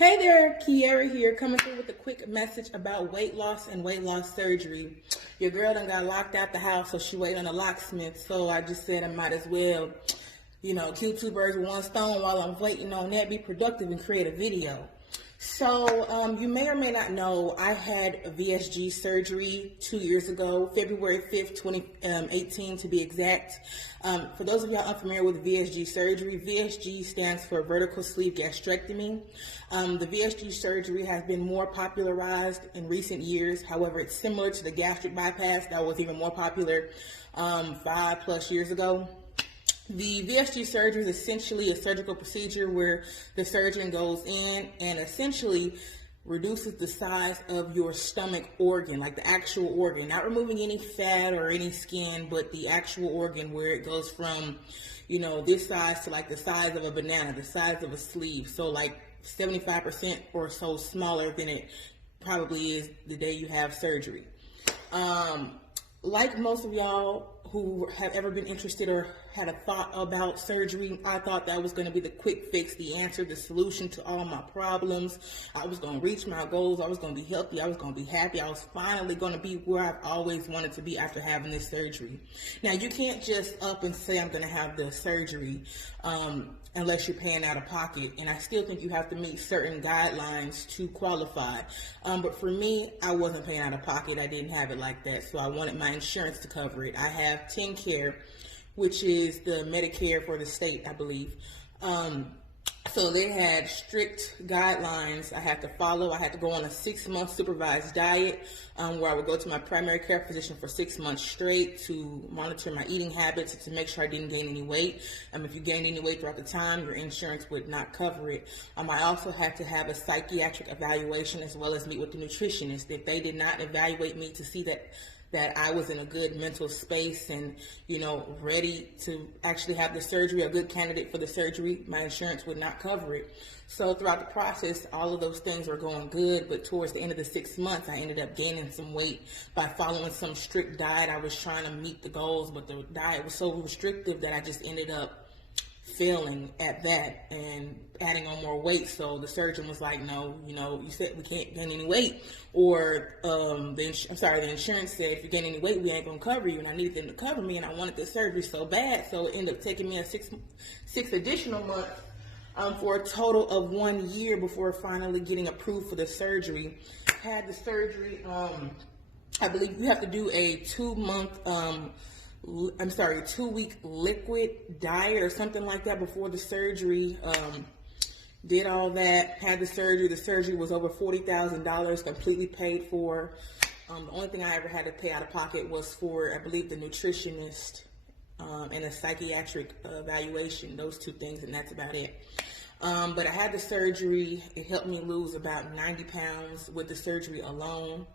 Hey there, Kiara here, coming through with a quick message about weight loss and weight loss surgery. Your girl done got locked out the house, so she waiting on a locksmith. So I just said I might as well, kill two birds with one stone while I'm waiting on that, be productive and create a video. So you may or may not know, I had a VSG surgery 2 years ago, February 5th, 2018 to be exact. For those of y'all unfamiliar with VSG surgery, VSG stands for vertical sleeve gastrectomy. The VSG surgery has been more popularized in recent years. However, it's similar to the gastric bypass that was even more popular 5+ years ago. The VSG surgery is essentially a surgical procedure where the surgeon goes in and essentially reduces the size of your stomach organ, like the actual organ, not removing any fat or any skin, but the actual organ where it goes from, this size to like the size of a banana, the size of a sleeve. So like 75% or so smaller than it probably is the day you have surgery. Like most of y'all who have ever been interested or had a thought about surgery, I thought that was going to be the quick fix, the answer, the solution to all my problems. I was going to reach my goals. I was going to be healthy. I was going to be happy. I was finally going to be where I've always wanted to be after having this surgery. Now, you can't just up and say I'm going to have the surgery unless you're paying out of pocket. And I still think you have to meet certain guidelines to qualify. But for me, I wasn't paying out of pocket. I didn't have it like that. So I wanted my insurance to cover it. I have TennCare, which is the Medicare for the state, I believe. So they had strict guidelines I had to follow. I had to go on a 6-month supervised diet where I would go to my primary care physician for 6 months straight to monitor my eating habits to make sure I didn't gain any weight. If you gained any weight throughout the time, your insurance would not cover it. I also had to have a psychiatric evaluation as well as meet with the nutritionist. If they did not evaluate me to see that I was in a good mental space and, ready to actually have the surgery, a good candidate for the surgery, my insurance would not cover it. So throughout the process, all of those things were going good, but towards the end of the 6 months, I ended up gaining some weight by following some strict diet. I was trying to meet the goals, but the diet was so restrictive that I just ended up failing at that and adding on more weight. So the surgeon was like, no, you said we can't gain any weight, or the insurance said if you gain any weight, we ain't gonna cover you. And I needed them to cover me, and I wanted the surgery so bad, so it ended up taking me a six additional months for a total of 1 year before finally getting approved for the surgery. Had the surgery, I believe you have to do a 2-week liquid diet or something like that before the surgery. Did all that, had the surgery. The surgery was over $40,000, completely paid for. The only thing I ever had to pay out of pocket was for, I believe, the nutritionist and a psychiatric evaluation, those 2 things, and that's about it. But I had the surgery. It helped me lose about 90 pounds with the surgery alone.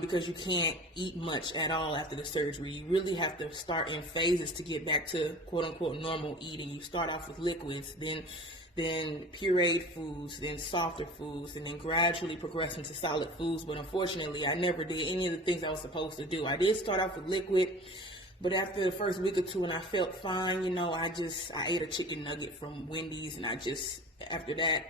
Because you can't eat much at all after the surgery. You really have to start in phases to get back to quote-unquote normal eating. You start off with liquids, then pureed foods, then softer foods, and then gradually progress into solid foods. But unfortunately, I never did any of the things I was supposed to do. I did start off with liquid, but after the first week or two when I felt fine, I ate a chicken nugget from Wendy's, and after that,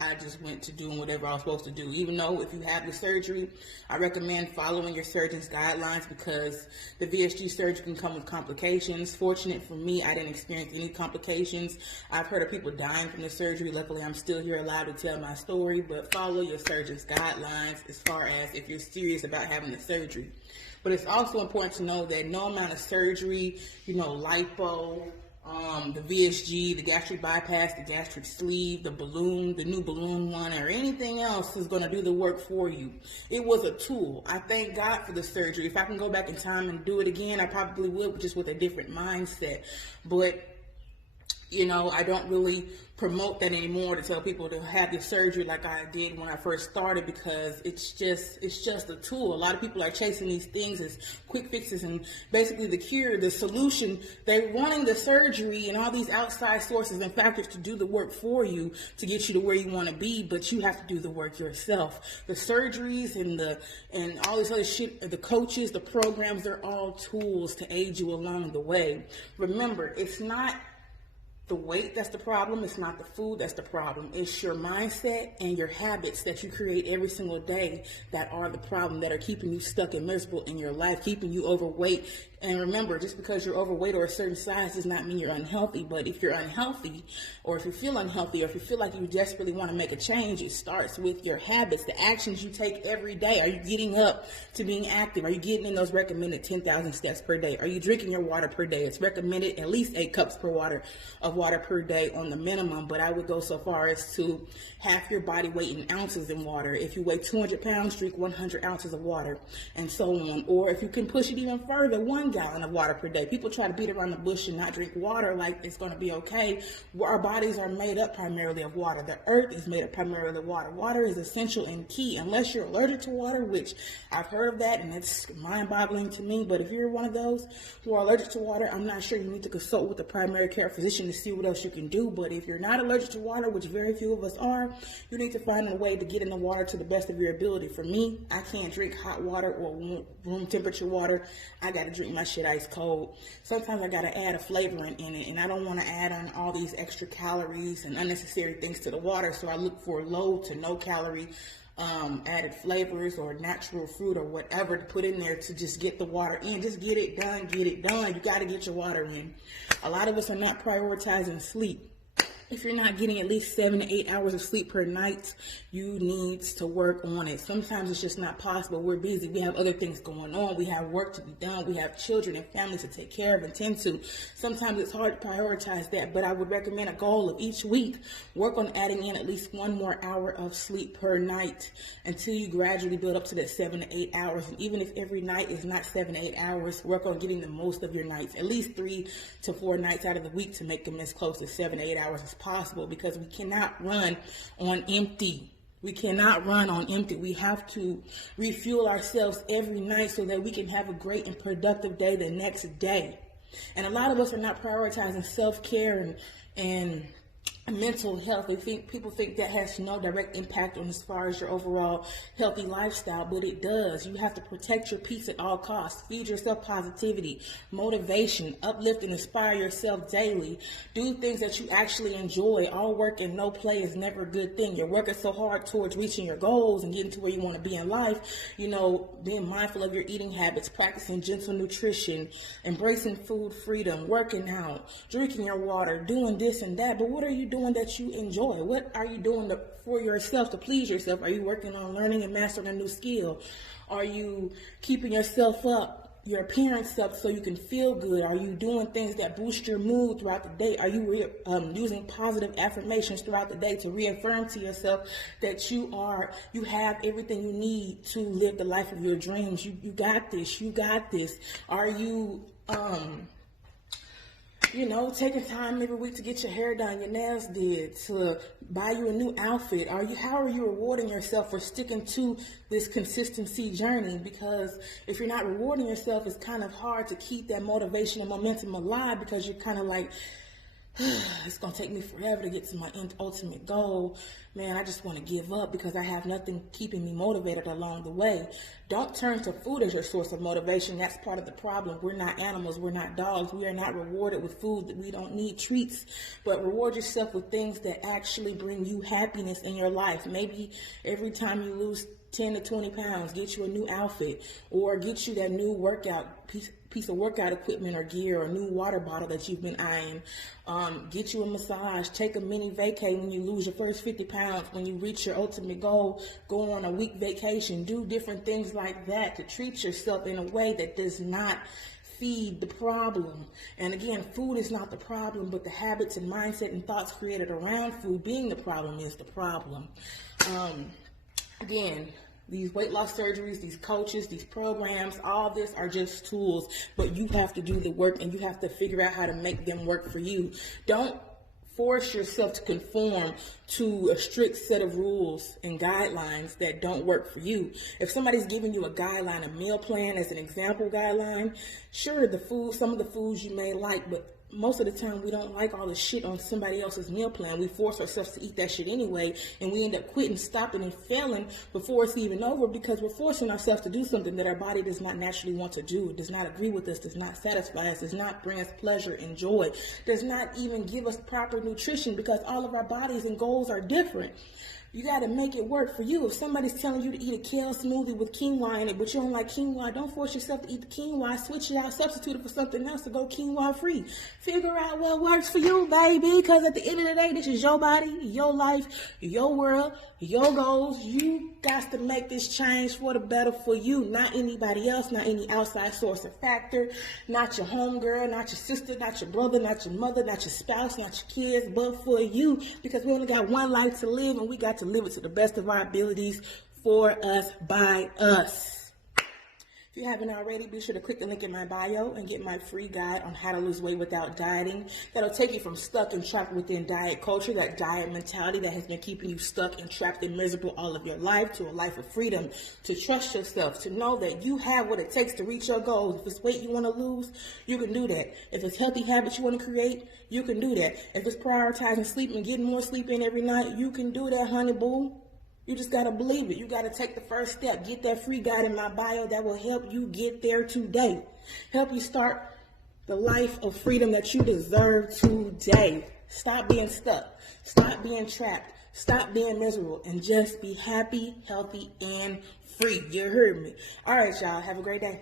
I just went to doing whatever I was supposed to do. Even though if you have the surgery, I recommend following your surgeon's guidelines because the VSG surgery can come with complications. Fortunate for me, I didn't experience any complications. I've heard of people dying from the surgery. Luckily, I'm still here allowed to tell my story, but follow your surgeon's guidelines as far as if you're serious about having the surgery. But it's also important to know that no amount of surgery, lipo, the VSG, the gastric bypass, the gastric sleeve, the balloon, the new balloon one, or anything else is going to do the work for you. It was a tool. I thank God for the surgery. If I can go back in time and do it again, I probably would, just with a different mindset. But I don't really promote that anymore to tell people to have the surgery like I did when I first started because it's just a tool. A lot of people are chasing these things as quick fixes and basically the cure, the solution. They're wanting the surgery and all these outside sources and factors to do the work for you to get you to where you want to be, but you have to do the work yourself. The surgeries and all this other shit, the coaches, the programs, they're all tools to aid you along the way. Remember, it's not the weight that's the problem. It's not the food that's the problem. It's your mindset and your habits that you create every single day that are the problem, that are keeping you stuck and miserable in your life, keeping you overweight. And remember, just because you're overweight or a certain size does not mean you're unhealthy. But if you're unhealthy, or if you feel unhealthy, or if you feel like you desperately want to make a change, it starts with your habits, the actions you take every day. Are you getting up to being active? Are you getting in those recommended 10,000 steps per day? Are you drinking your water per day? It's recommended at least 8 cups of water per day on the minimum, but I would go so far as to half your body weight in ounces in water. If you weigh 200 pounds, drink 100 ounces of water, and so on. Or if you can push it even further, 1 gallon of water per day. People try to beat around the bush and not drink water like it's going to be okay. Our bodies are made up primarily of water. The earth is made up primarily of water. Water is essential and key, unless you're allergic to water, which I've heard of that, and it's mind-boggling to me. But if you're one of those who are allergic to water, I'm not sure. You need to consult with a primary care physician to see what else you can do. But if you're not allergic to water, which very few of us are, you need to find a way to get in the water to the best of your ability. For me, I can't drink hot water or room temperature water. I got to drink my shit ice cold. Sometimes I got to add a flavoring in it, and I don't want to add on all these extra calories and unnecessary things to the water, so I look for low to no calorie added flavors or natural fruit or whatever to put in there to just get the water in. Just get it done, get it done. You got to get your water in. A lot of us are not prioritizing sleep. If you're not getting at least 7 to 8 hours of sleep per night, you need to work on it. Sometimes it's just not possible. We're busy. We have other things going on. We have work to be done. We have children and families to take care of and tend to. Sometimes it's hard to prioritize that, but I would recommend a goal of each week. Work on adding in at least 1 more hour of sleep per night until you gradually build up to that 7 to 8 hours. And even if every night is not 7 to 8 hours, work on getting the most of your nights, at least 3 to 4 nights out of the week to make them as close to 7 to 8 hours as possible, because we cannot run on empty. We cannot run on empty. We have to refuel ourselves every night so that we can have a great and productive day the next day. And a lot of us are not prioritizing self-care and mental health. People think that has no direct impact on as far as your overall healthy lifestyle, but it does. You have to protect your peace at all costs. Feed yourself positivity, motivation, uplift and inspire yourself daily. Do things that you actually enjoy. All work and no play is never a good thing. You're working so hard towards reaching your goals and getting to where you want to be in life. Being mindful of your eating habits, practicing gentle nutrition, embracing food freedom, working out, drinking your water, doing this and that. But what are you doing that you enjoy? What are you doing for yourself, to please yourself? Are you working on learning and mastering a new skill? Are you keeping yourself up, your appearance up, so you can feel good? Are you doing things that boost your mood throughout the day? Are you using positive affirmations throughout the day to reaffirm to yourself that you have everything you need to live the life of your dreams? You got this. You got this. Are you taking time every week to get your hair done, your nails did, to buy you a new outfit? How are you rewarding yourself for sticking to this consistency journey? Because if you're not rewarding yourself, it's kind of hard to keep that motivation and momentum alive, because you're kind of like, it's going to take me forever to get to my ultimate goal. Man, I just want to give up because I have nothing keeping me motivated along the way. Don't turn to food as your source of motivation. That's part of the problem. We're not animals. We're not dogs. We are not rewarded with food. We don't need treats. But reward yourself with things that actually bring you happiness in your life. Maybe every time you lose 10 to 20 pounds, get you a new outfit, or get you that new piece of workout equipment or gear, or a new water bottle that you've been eyeing. Get you a massage, take a mini vacay when you lose your first 50 pounds, when you reach your ultimate goal, go on a week vacation, do different things like that to treat yourself in a way that does not feed the problem. And again, food is not the problem, but the habits and mindset and thoughts created around food being the problem is the problem. Again, these weight loss surgeries, these coaches, these programs, all this are just tools, but you have to do the work and you have to figure out how to make them work for you. Don't force yourself to conform to a strict set of rules and guidelines that don't work for you. If somebody's giving you a guideline, a meal plan as an example guideline, sure, some of the foods you may like, but most of the time we don't like all the shit on somebody else's meal plan. We force ourselves to eat that shit anyway, and we end up quitting, stopping, and failing before it's even over because we're forcing ourselves to do something that our body does not naturally want to do, does not agree with us, does not satisfy us, does not bring us pleasure and joy, does not even give us proper nutrition because all of our bodies and goals are different. You got to make it work for you. If somebody's telling you to eat a kale smoothie with quinoa in it, but you don't like quinoa, don't force yourself to eat the quinoa. Switch it out, substitute it for something else to go quinoa free. Figure out what works for you, baby, because at the end of the day, this is your body, your life, your world, your goals. You got to make this change for the better for you, not anybody else, not any outside source or factor, not your homegirl, not your sister, not your brother, not your mother, not your spouse, not your kids, but for you, because we only got one life to live, and we got to live it to the best of our abilities, for us, by us. If you haven't already, be sure to click the link in my bio and get my free guide on how to lose weight without dieting. That'll take you from stuck and trapped within diet culture, that diet mentality that has been keeping you stuck and trapped and miserable all of your life, to a life of freedom, to trust yourself, to know that you have what it takes to reach your goals. If it's weight you want to lose, you can do that. If it's healthy habits you want to create, you can do that. If it's prioritizing sleep and getting more sleep in every night, you can do that, honey boo. You just got to believe it. You got to take the first step. Get that free guide in my bio that will help you get there today. Help you start the life of freedom that you deserve today. Stop being stuck. Stop being trapped. Stop being miserable. And just be happy, healthy, and free. You heard me. All right, y'all. Have a great day.